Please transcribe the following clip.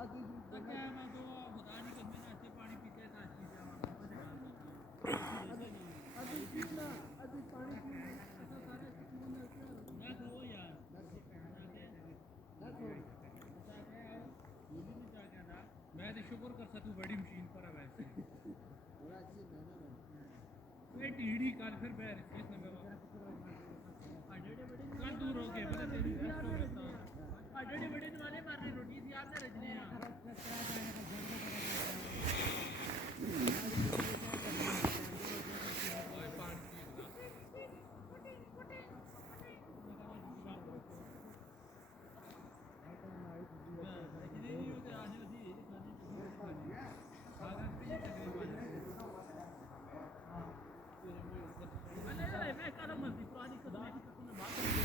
मैं तो शुक्र कर सकूँ बड़ी मशीन पर है वैसे टीडी कर फिर बैर कल दूर हो गए पता तेरी रेस्ट हो गया अड्डे बड़े वाले मारने रोटी थी आपने रजने मैं कल मर्जी पुरानी